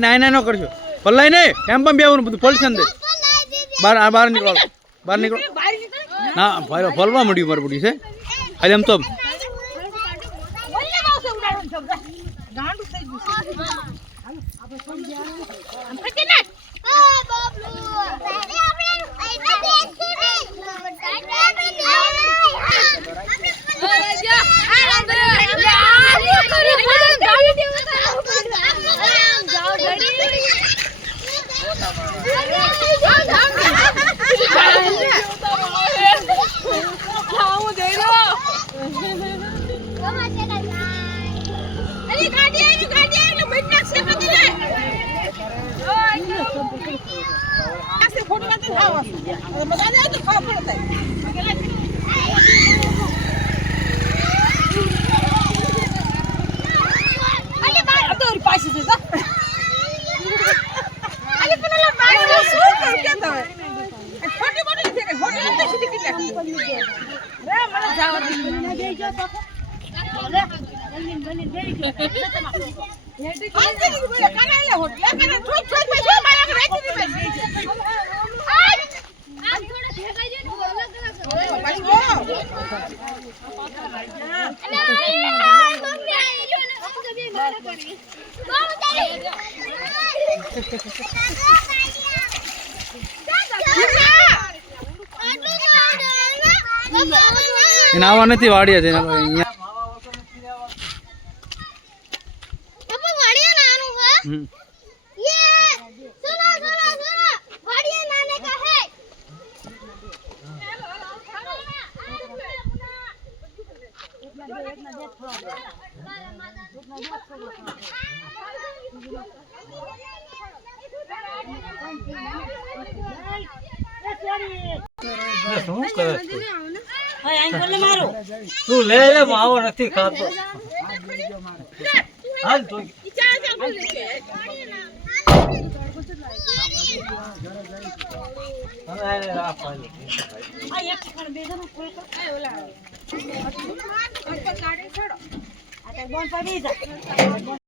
ના ના નો કરજો પલ્લાઈ નહીં કેમ પણ બેવાનું બધું પોલ્યુશન દે બહાર નીકળો ના ભાઈ ફોલવા મળ્યું મારું બધી છે ખાલી એમ તો નાવા નથી વાડીએ છે તું લે લે માવો નથી ખાતો હાલ તો